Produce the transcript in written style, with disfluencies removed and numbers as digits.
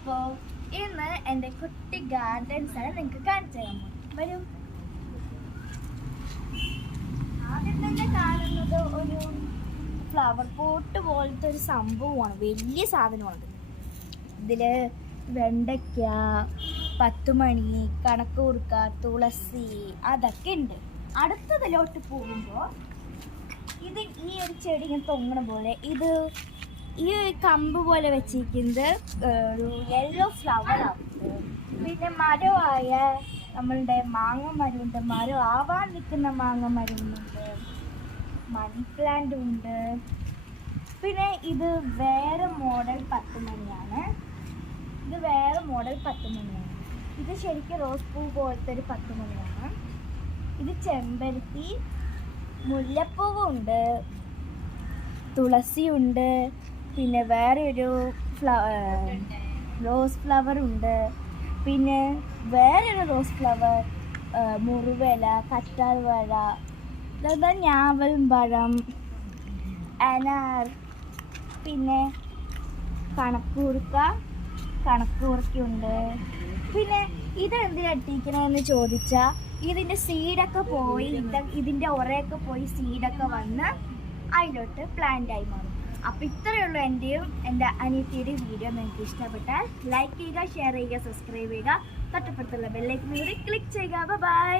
അപ്പോൾ ഇന്ന് എൻ്റെ കുട്ടി ഗാർഡൻസാണ് നിങ്ങൾക്ക് കാണിച്ചു തരാൻ പോകും. വരും. ആദ്യം തന്നെ കാണുന്നത് ഒരു ഫ്ലവർ പോട്ട് പോലത്തെ ഒരു സംഭവമാണ്, വലിയ സാധനമാണ്. ഇതിൽ വെണ്ടയ്ക്ക, പത്തുമണി, കണക്കൂർക്ക, തുളസി അതൊക്കെ ഉണ്ട്. അടുത്തതിലോട്ട് പോകുമ്പോൾ ഇത് ഈ ഒരു ചെടി ഇങ്ങനെ തൊങ്ങണ പോലെ ഇത് ഈ കമ്പ് പോലെ വെച്ചിരിക്കുന്നത് ഒരു യെല്ലോ ഫ്ലവറാണ്. പിന്നെ മരമായ നമ്മളുടെ മാങ്ങ മരമുണ്ട്, മരം ആവാൻ നിൽക്കുന്ന മാങ്ങ മരമുണ്ട്, മണി പ്ലാന്റ് ഉണ്ട്. പിന്നെ ഇത് വേറെ മോഡൽ പത്തുമണിയാണ്. ഇത് വേറെ മോഡൽ പത്തുമണിയാണ്. ഇത് ശരിക്കും റോസ് പൂ പോലത്തെ ഒരു പത്തുമണിയാണ്. ഇത് ചെമ്പരത്തി, മുല്ലപ്പൂവുണ്ട്, തുളസിയുണ്ട്, പിന്നെ വേറെ ഒരു റോസ് ഫ്ലവർ ഉണ്ട്, പിന്നെ വേറൊരു റോസ് ഫ്ലവർ, മുറുവേല, കറ്റാർ വാഴ, ഞാവൽ പഴം, അനാർ, പിന്നെ കണക്കൂർക്കയുണ്ട്. പിന്നെ ഇതെന്തിനട്ടിക്കണമെന്ന് ചോദിച്ചാൽ ഇതിൻ്റെ സീഡൊക്കെ പോയി, ഇതിൻ്റെ ഉറയൊക്കെ പോയി സീഡൊക്കെ വന്ന് അതിലോട്ട് പ്ലാന്റായി മാറും. അപ്പോൾ ഇത്രയേ ഉള്ളൂ എൻ്റെയും എൻ്റെ അനിയത്തിയുടെ വീഡിയോ. നിങ്ങൾക്ക് ഇഷ്ടപ്പെട്ടാൽ ലൈക്ക് ചെയ്യുക, ഷെയർ ചെയ്യുക, സബ്സ്ക്രൈബ് ചെയ്യുക, തൊട്ടപ്പുറത്തുള്ള ബെല്ലൈക്കൺ കൂടി ക്ലിക്ക് ചെയ്യുക. ബൈ.